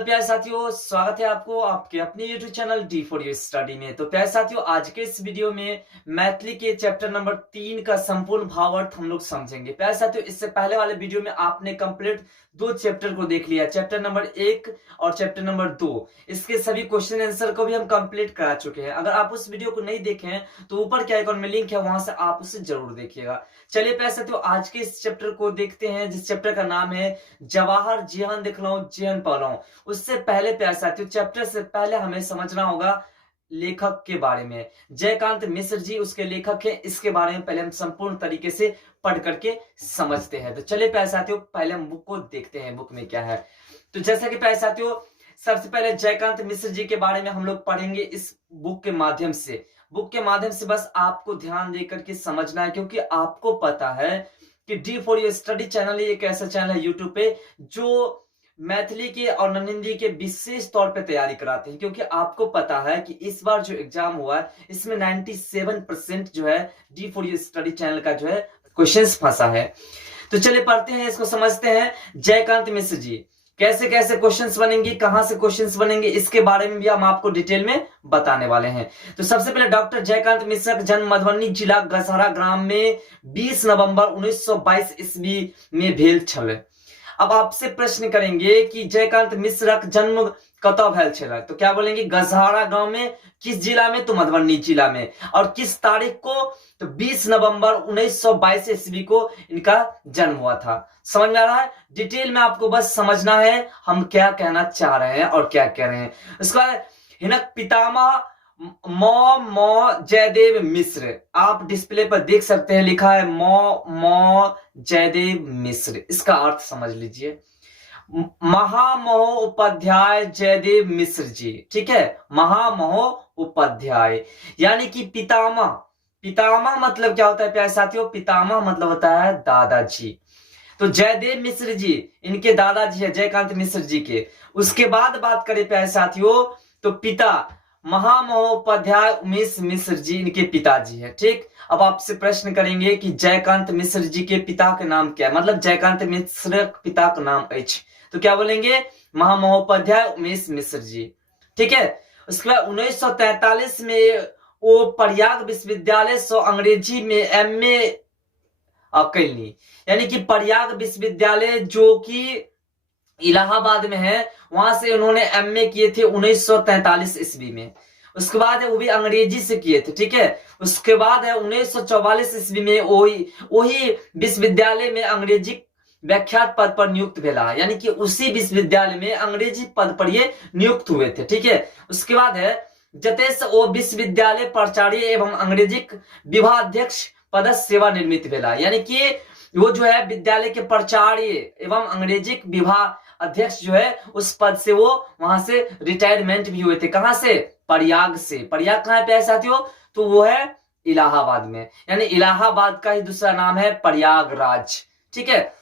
Hello प्यारे साथियों, स्वागत है आपको आपके अपने YouTube channel D for you study में। तो प्यारे साथियों, आज के इस वीडियो में मैथिली के चैप्टर नंबर 3 का संपूर्ण भावार्थ हम लोग समझेंगे। प्यारे साथियों, इससे पहले वाले वीडियो में आपने कंप्लीट 2 चैप्टर को देख लिया, चैप्टर नंबर 1 और चैप्टर नंबर 2। इसके सभी क्वेश्चन आंसर को भी हम कंप्लीट करा चुके हैं। अगर आप उस वीडियो को नहीं देखे हैं तो ऊपर के आइकॉन में लिंक है, वहां से आप उसे जरूर देखिएगा। चलिए प्यारे साथियों, आज के इस चैप्टर को देखते हैं, जिस चैप्टर का नाम है जवाहर जेहन दिखलाऊं जेहन पालाऊं। उससे पहले प्यारे साथियों, चैप्टर से पहले हमें समझना होगा लेखक के बारे में। जयकांत मिश्र जी उसके लेखक हैं, इसके बारे में पहले हम संपूर्ण तरीके से पढ़ करके समझते हैं। तो चलिए प्यारे साथियों, पहले हम बुक को देखते हैं, बुक में क्या है। तो जैसा कि प्यारे साथियों, सबसे पहले जयकांत मिश्र जी के बारे में हम लोग पढ़ेंगे इस बुक के माध्यम से। बुक के माध्यम से बस आपको ध्यान देकर के समझना है, क्योंकि आपको पता है कि D for you study channel एक ऐसा चैनल है यूट्यूब पे जो मैथिली के और नॉन हिंदी के विशेष तौर पे तैयारी कराते हैं। क्योंकि आपको पता है कि इस बार जो एग्जाम हुआ है इसमें 97% जो है D for you study channel का जो है क्वेश्चंस फंसा है। तो चलिए पढ़ते हैं, इसको समझते हैं। जयकांत मिश्र जी कैसे कैसे क्वेश्चंस बनेंगे, कहां से क्वेश्चंस बनेंगे, इसके बारे में भी हम आपको डिटेल में बताने वाले हैं। तो सबसे पहले डॉक्टर जयकांत मिश्र का जन्म मधुबनी जिला गसहरा ग्राम में 20 नवंबर 1922 ईस्वी में भेल छल। अब आपसे प्रश्न करेंगे कि जयकांत मिश्र का जन्म कतौ भेल छल, तो क्या बोलेंगे गसहरा गांव में। किस जिला में? तो मधुबनी जिला में। और किस तारीख को? तो 20 नवंबर 1922 ईस्वी को इनका जन्म हुआ था। समझ में आ रहा है? डिटेल में आपको बस समझना है हम क्या कहना चाह रहे हैं और क्या कह रहे हैं। उसके बाद हिनक पितामह मौ जयदेव मिश्र, आप डिस्प्ले पर देख सकते हैं, लिखा है मौ जयदेव मिश्र। इसका अर्थ समझ लीजिए, महामहोपाध्याय जयदेव मिश्र जी। ठीक है, महामहोपाध्याय यानी कि पितामह। पितामह मतलब क्या होता है प्यारे साथियों? पितामह मतलब होता है दादाजी। तो जयदेव मिश्र जी इनके दादाजी है, जयकांत मिश्र जी के। उसके बाद बात करें प्यारे साथियों, तो पिता महामहोपाध्याय उमेश मिश्र जी इनके पिताजी है। ठीक, अब आपसे प्रश्न करेंगे कि जयकांत मिश्र जी के पिता का नाम क्या है, मतलब जयकांत मिश्र पिता का नाम एच, तो क्या बोलेंगे? महामहोपाध्याय उमेश मिश्र जी। ठीक है, उसके बाद 1943 में वो प्रयाग विश्वविद्यालय से अंग्रेजी में MA कैली, यानी कि प्रयाग विश्वविद्यालय जो कि इलाहाबाद में है, वहां से उन्होंने MA किए थे 1943 ईस्वी में। उसके बाद है वो भी अंग्रेजी से किए थे। ठीक है, उसके बाद है 1944 ईस्वी में वही विश्वविद्यालय में अंग्रेजी व्याख्यात पद पर नियुक्त भेला, यानी कि उसी विश्वविद्यालय में अंग्रेजी पद पर ये नियुक्त हुए थे। ठीक है, उसके बाद है जतेश वो विश्वविद्यालय प्राचार्य एवं अंग्रेजी विभागाध्यक्ष पद सेवा निर्मित भेला, यानी कि वो जो है विद्यालय के प्राचार्य एवं अंग्रेजी विभाग अध्यक्ष जो है उस पद से वो वहां से रिटायरमेंट भी हुए थे। कहां से? प्रयाग से। प्रयाग कहां है प्यारे साथियों? तो वो है इलाहाबाद में, यानी इलाहाबाद का ही दूसरा नाम है प्रयागराज। ठीक है,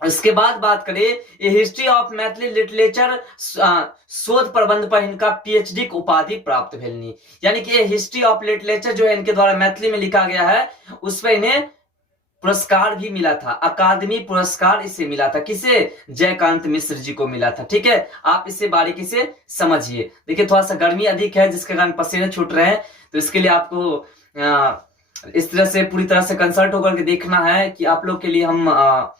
इसके बाद बात करें ये हिस्ट्री ऑफ मैथिली लिटरेचर शोध प्रबंध पर इनका PhD की उपाधि प्राप्त भेलनी, यानी कि ये हिस्ट्री ऑफ लिटरेचर जो है इनके द्वारा मैथिली में लिखा गया है, उस पर इन्हें पुरस्कार भी मिला था, अकादमी पुरस्कार इसे मिला था। किसे? जयकांत मिश्र जी को मिला था। ठीक है, आप इसे बारीकी से समझिए। देखिए थोड़ा सा गर्मी अधिक है जिसके कारण पसीने छूट रहे हैं, तो इसके लिए आपको इस तरह से पूरी तरह से कंसल्ट होकर के देखना है कि आप लोग के लिए हम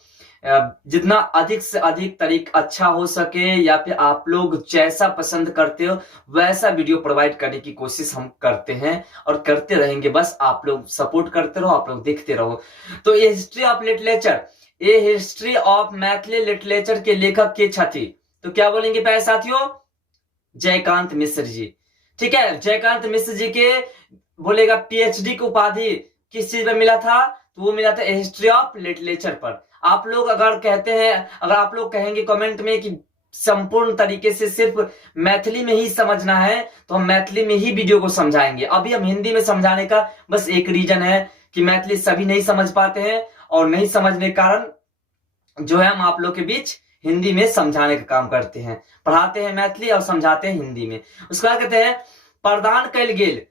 जितना अधिक से अधिक तरीका अच्छा हो सके, या फिर आप लोग जैसा पसंद करते हो वैसा वीडियो प्रोवाइड करने की कोशिश हम करते हैं और करते रहेंगे। बस आप लोग सपोर्ट करते रहो, आप लोग देखते रहो। तो ये हिस्ट्री ऑफ लिटरेचर, ये हिस्ट्री ऑफ मैथिली लिटरेचर के लेखक के छथी, तो क्या बोलेंगे प्यारे साथियों? जयकांत मिश्र जी। ठीक है, जयकांत मिश्र जी के बोलेगा PhD की उपाधि किस चीज पर मिला था? तो वो मिला था हिस्ट्री ऑफ लिटरेचर पर। आप लोग अगर कहते हैं, अगर आप लोग कहेंगे कमेंट में कि संपूर्ण तरीके से सिर्फ मैथिली में ही समझना है, तो हम मैथिली में ही वीडियो को समझाएंगे। अभी हम हिंदी में समझाने का बस एक रीजन है कि मैथिली सभी नहीं समझ पाते हैं, और नहीं समझने के कारण जो है हम आप लोग के बीच हिंदी में समझाने का काम करते हैं, पढ़ाते हैं मैथिली और समझाते हैं हिंदी में। उसके बाद कहते हैं प्रदान कल गेल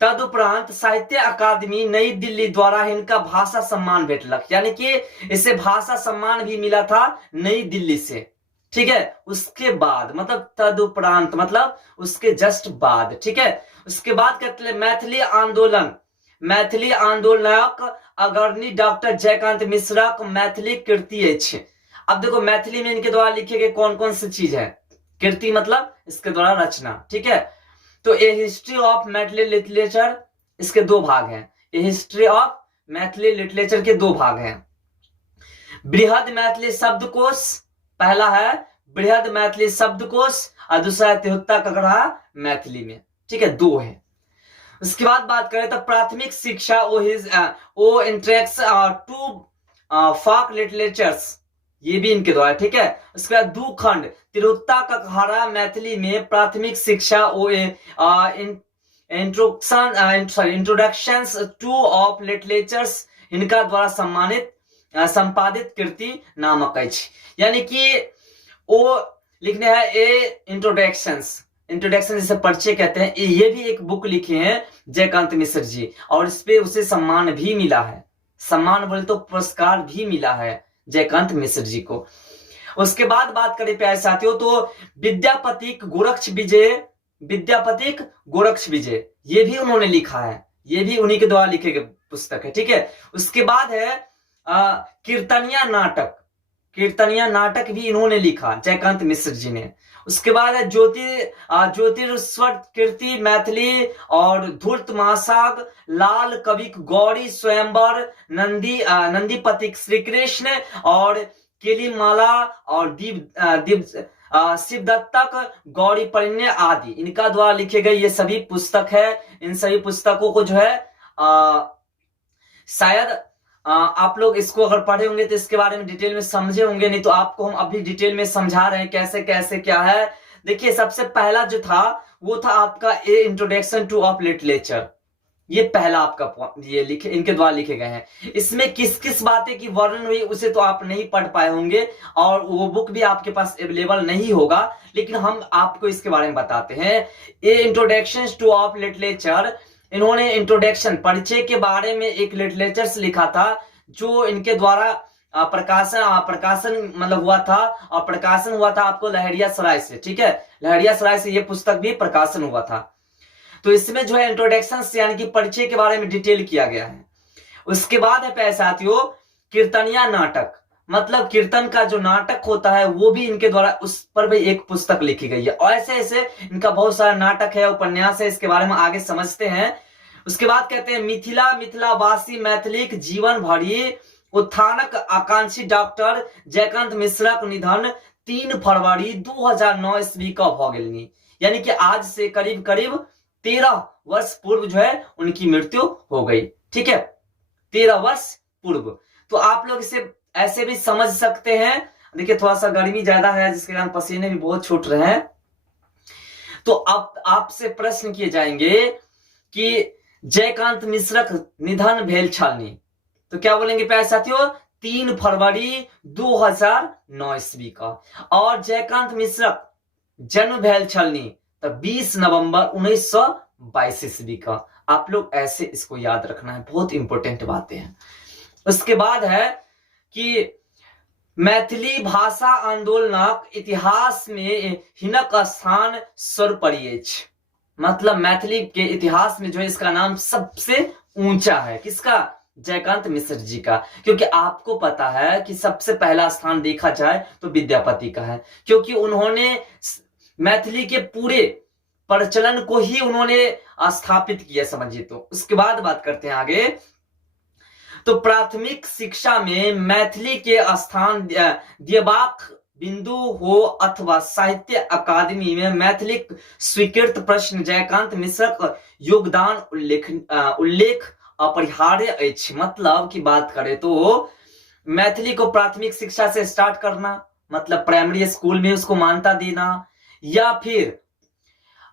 तदुपरांत साहित्य अकादमी नई दिल्ली द्वारा इनका भाषा सम्मान भेटलक, यानी कि इसे भाषा सम्मान भी मिला था नई दिल्ली से। ठीक है। उसके बाद मतलब तदुपरांत मतलब उसके जस्ट बाद, ठीक है। उसके बाद कहते हैं मैथिली आंदोलन, मैथिली आंदोलनक अग्रणी डॉक्टर जयकांत मिश्रक मैथिली कृति अछि। अब देखो मैथिली में इनके द्वारा लिखे गए कौन कौन सी चीज है, कृति मतलब इसके द्वारा रचना, ठीक है। तो ए हिस्ट्री ऑफ मैथिली लिटरेचर, इसके दो भाग हैं। ए हिस्ट्री ऑफ मैथिली लिटरेचर के दो भाग हैं। बृहद मैथिली शब्दकोश, पहला है बृहद मैथिली शब्दकोश और दूसरा है तिहुत्ता ककड़ा मैथिली में, ठीक है, दो है। उसके बाद बात करें तो प्राथमिक शिक्षा ओ इंट्रेक्स टू फाक लिटरेचर्स, ये भी इनके द्वारा, ठीक है। उसके बाद दो खंड तिरुत्ता ककहरा मैथिली में प्राथमिक शिक्षा ओ इंट्रोडक्शन टू ऑफ लिटरेचर्स, इनका द्वारा संपादित कृति नामक अछि। यानी कि वो लिखने हैं ए इंट्रोडक्शन जिसे परिचय कहते हैं, ये भी एक बुक लिखे हैं जयकांत मिश्र जी, और इस पे उसे सम्मान भी मिला है, सम्मान बोले तो पुरस्कार भी मिला है जयकांत मिश्र जी को। उसके बाद बात करें प्यारे साथियों तो विद्यापतिक गोरक्ष विजय, ये भी उन्होंने लिखा है, ये भी उन्हीं के द्वारा लिखे गए पुस्तक है, ठीक है। उसके बाद है कीर्तनिया नाटक भी इन्होंने लिखा जयकांत मिश्र जी ने। उसके बाद है ज्योतिर्स्वर कीर्ति मैथिली और धूर्त महासाग, लाल कवि गौरी स्वयंवर, नंदीपतिक श्री कृष्ण और केलीमाला और शिवदत्तक गौरी परिण्य आदि, इनका द्वारा लिखे गए ये सभी पुस्तक है। इन सभी पुस्तकों को जो है शायद आप लोग इसको अगर पढ़े होंगे तो इसके बारे में डिटेल में समझे होंगे, नहीं तो आपको हम अभी डिटेल में समझा रहे हैं कैसे कैसे क्या है। देखिए सबसे पहला जो था वो था आपका ए इंट्रोडक्शन टू ऑफ लिटरेचर, ये पहला आपका ये लिखे इनके द्वारा लिखे गए हैं। इसमें किस किस बातें की वर्णन हुई उसे तो आप नहीं पढ़ पाए होंगे और वो बुक भी आपके पास अवेलेबल नहीं होगा, लेकिन हम आपको इसके बारे में बताते हैं। ए इंट्रोडक्शन टू ऑफ लिटरेचर, इन्होंने इंट्रोडक्शन परिचय के बारे में एक लिटरेचर लिखा था जो इनके द्वारा प्रकाशन मतलब हुआ था, और प्रकाशन हुआ था आपको लहरियासराय से, ठीक है, लहरियासराय से ये पुस्तक भी प्रकाशन हुआ था। तो इसमें जो है इंट्रोडक्शन यानी कि परिचय के बारे में डिटेल किया गया है। उसके बाद है प्यारे साथियों कीर्तनिया नाटक, मतलब कीर्तन का जो नाटक होता है वो भी इनके द्वारा उस पर भी एक पुस्तक लिखी गई है, और ऐसे ऐसे इनका बहुत सारा नाटक है, उपन्यास है, इसके बारे में आगे समझते हैं। उसके बाद कहते हैं मिथिलावासी मैथिलीक जीवन भरी उत्थानक आकांक्षी डॉक्टर जयकांत मिश्रक निधन 3 फरवरी 2009 ईस्वी का भ गेलनी, यानी कि आज से करीब करीब 13 वर्ष पूर्व जो है उनकी मृत्यु हो गई, ठीक है, 13 वर्ष पूर्व। तो आप लोग इसे ऐसे भी समझ सकते हैं। देखिए थोड़ा सा गर्मी ज्यादा है जिसके कारण पसीने भी बहुत छूट रहे हैं। तो अब आपसे प्रश्न किए जाएंगे कि जयकांत मिश्रक निधन भेल छलनी, तो क्या बोलेंगे प्यारे साथियों 3 फरवरी 2009 ईस्वी का, और जयकांत मिश्रक जन्म भेल छलनी तो 20 नवंबर 1922 ईस्वी का। आप लोग ऐसे इसको याद रखना है, बहुत इंपॉर्टेंट बातें हैं। उसके बाद है कि मैथिली भाषा आंदोलनक इतिहास में हिनक स्थान सर्वोपरि, मतलब मैथिली के इतिहास में जो है इसका नाम सबसे ऊंचा है, किसका, जयकांत मिश्र जी का। क्योंकि आपको पता है कि सबसे पहला स्थान देखा जाए तो विद्यापति का है, क्योंकि उन्होंने मैथिली के पूरे प्रचलन को ही उन्होंने स्थापित किया, समझिए। तो उसके बाद बात करते हैं आगे। तो प्राथमिक शिक्षा में मैथिली के स्थान दियबाक बिंदु हो अथवा साहित्य अकादमी में मैथिली स्वीकृत प्रश्न जयकांत मिश्रक योगदान उल्लेख अपरिहार्य अछि। मतलब की बात करें तो मैथिली को प्राथमिक शिक्षा से स्टार्ट करना, मतलब प्राइमरी स्कूल में उसको मान्यता देना, या फिर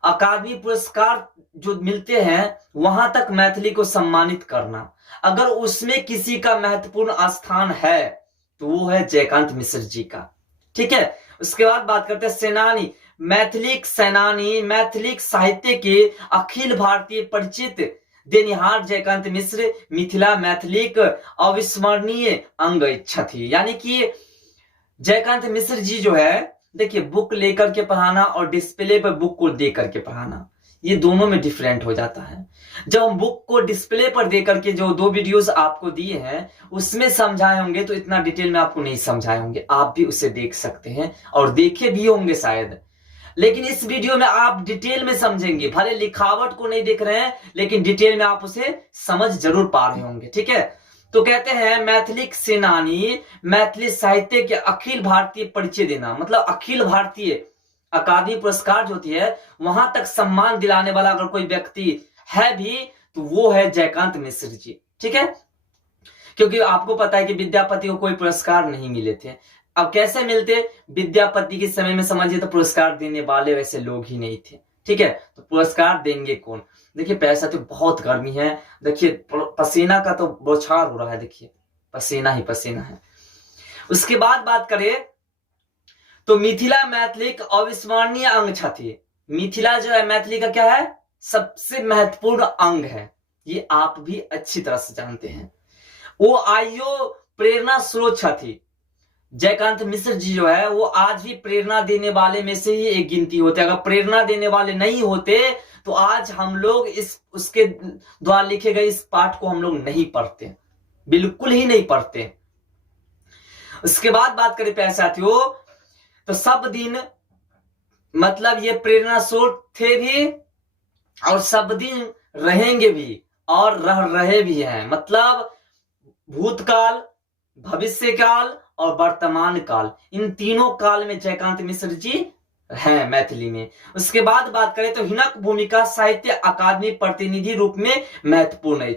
अकादमी पुरस्कार जो मिलते हैं वहां तक मैथिली को सम्मानित करना, अगर उसमें किसी का महत्वपूर्ण स्थान है तो वो है जयकांत मिश्र जी का, ठीक है। उसके बाद बात करते हैं सेनानी, मैथिली साहित्य के अखिल भारतीय परिचित देनिहार जयकांत मिश्र मिथिला मैथिलीक अविस्मरणीय अंग छथि। यानी कि जयकांत मिश्र जी जो है देखिए बुक लेकर के पढ़ाना और डिस्प्ले पर बुक को दे करके पढ़ाना, ये दोनों में डिफरेंट हो जाता है। जब हम बुक को डिस्प्ले पर दे करके जो 2 वीडियोस आपको दिए हैं उसमें समझाए होंगे तो इतना डिटेल में आपको नहीं समझाए होंगे, आप भी उसे देख सकते हैं और देखे भी होंगे शायद। लेकिन इस वीडियो में आप डिटेल में समझेंगे, भले लिखावट को नहीं देख रहे हैं लेकिन डिटेल में आप उसे समझ जरूर पा रहे होंगे, ठीक है। तो कहते हैं मैथिलिक सेनानी मैथिली साहित्य के अखिल भारतीय परिचय देना, मतलब अखिल भारतीय अकादमी पुरस्कार जो होती है वहां तक सम्मान दिलाने वाला अगर कोई व्यक्ति है भी तो वो है जयकांत मिश्र जी, ठीक है। क्योंकि आपको पता है कि विद्यापति को कोई पुरस्कार नहीं मिले थे। अब कैसे मिलते, विद्यापति के समय में समझिए तो पुरस्कार देने वाले वैसे लोग ही नहीं थे, ठीक है। तो पुरस्कार देंगे कौन। देखिए पैसा तो बहुत गर्मी है, देखिए पसीना का तो बौछार हो रहा है, देखिए पसीना ही पसीना है। उसके बाद बात करें तो मिथिला मैथिली का अविस्मरणीय अंग छथि। मिथिला जो है मैथिली का क्या है, सबसे महत्वपूर्ण अंग है, ये आप भी अच्छी तरह से जानते हैं। वो आइयो प्रेरणा स्रोत छथि। जयकांत मिश्र जी जो है वो आज भी प्रेरणा देने वाले में से ही एक गिनती होते। अगर प्रेरणा देने वाले नहीं होते तो आज हम लोग उसके द्वारा लिखे गए इस पाठ को हम लोग नहीं पढ़ते, बिल्कुल ही नहीं पढ़ते। उसके बाद बात करें प्यारे साथियों तो सब दिन मतलब ये प्रेरणा स्रोत थे भी और सब दिन रहेंगे भी और रह रहे भी हैं, मतलब भूतकाल, भविष्य काल और वर्तमान काल, इन तीनों काल में जयकांत मिश्र जी हैं मैथिली में। उसके बाद बात करें तो हिनक भूमिका साहित्य अकादमी प्रतिनिधि रूप में महत्वपूर्ण है।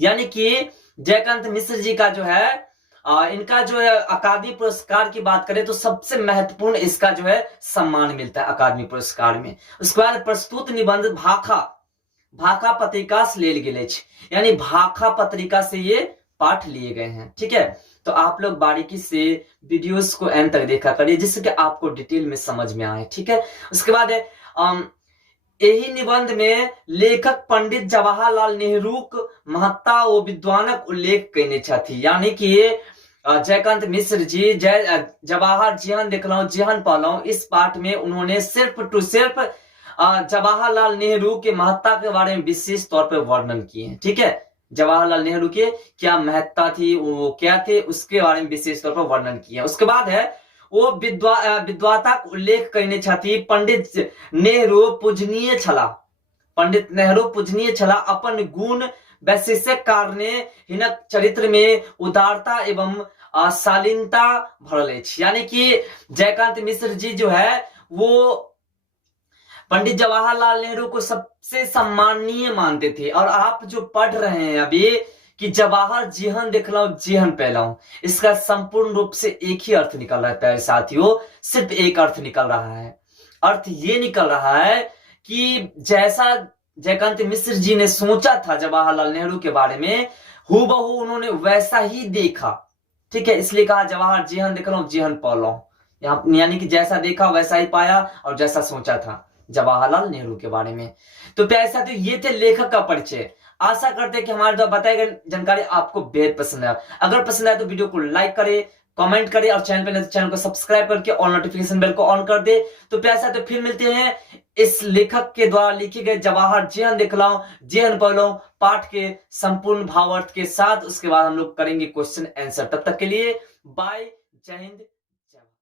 यानी कि जयकांत मिश्र जी का जो है इनका जो है अकादमी पुरस्कार की बात करें तो सबसे महत्वपूर्ण इसका जो है सम्मान मिलता है अकादमी पुरस्कार में। उसके बाद प्रस्तुत निबंध भाखा पत्रिका से लेल गेल अछि, यानी भाखा पत्रिका से ये पाठ लिए गए हैं, ठीक है। तो आप लोग बारीकी से वीडियोस को एंड तक देखा करिए जिससे कि आपको डिटेल में समझ में आए, ठीक है। उसके बाद यही निबंध में लेखक पंडित जवाहरलाल नेहरू महत्ता व विद्वानक उल्लेख कयने छथि। यानी कि जयकांत मिश्र जी जवाहर जेहन देखलौं जेहन पढ़लौं, इस पाठ में उन्होंने सिर्फ टू सिर्फ जवाहरलाल नेहरू के महत्ता के बारे में विशेष तौर पर वर्णन किए हैं, ठीक है। जवाहरलाल नेहरू के क्या महत्ता थी, वो क्या थे, उसके बारे में विशेष तौर पर वर्णन किया। उसके बाद है वो विद्वता उल्लेख करने छथि पंडित नेहरू पूजनीय छला। पंडित नेहरू पूजनीय छला, अपन गुण वैशिष्ट कारणे हिनक चरित्र में उदारता एवं शालीनता भरल अछि। यानी कि जयकांत मिश्र जी जो है वो पंडित जवाहरलाल नेहरू को सबसे सम्माननीय मानते थे। और आप जो पढ़ रहे हैं अभी कि जवाहर जेहन देखलौं जेहन पहलौं, इसका संपूर्ण रूप से एक ही अर्थ निकल रहा है प्यारे साथियों, सिर्फ एक अर्थ निकल रहा है। अर्थ ये निकल रहा है कि जैसा जयकांत मिश्र जी ने सोचा था जवाहरलाल नेहरू के बारे में, हूबहू उन्होंने वैसा ही देखा, ठीक है। इसलिए कहा जवाहर जेहन देखलौं जेहन पहलौं, यानी कि जैसा देखा वैसा ही पाया और जैसा सोचा था जवाहरलाल नेहरू के बारे में। तो प्यारे साथियों ये थे लेखक का परिचय। आशा करते हैं कि हमारे द्वारा बताई गई जानकारी आपको बेहद पसंद आया। अगर पसंद आए तो वीडियो को लाइक करें, कमेंट करें और चैनल पे नए तो चैनल को सब्सक्राइब करके और नोटिफिकेशन बेल को ऑन कर दे। तो प्यारे साथियों फिर मिलते हैं इस लेखक के द्वारा लिखे गए जवाहर जेहन देखलौं जेहन पहलौं पाठ के संपूर्ण भावार्थ के साथ। उसके बाद हम लोग करेंगे क्वेश्चन आंसर। तब तक के लिए बाय, जय हिंद।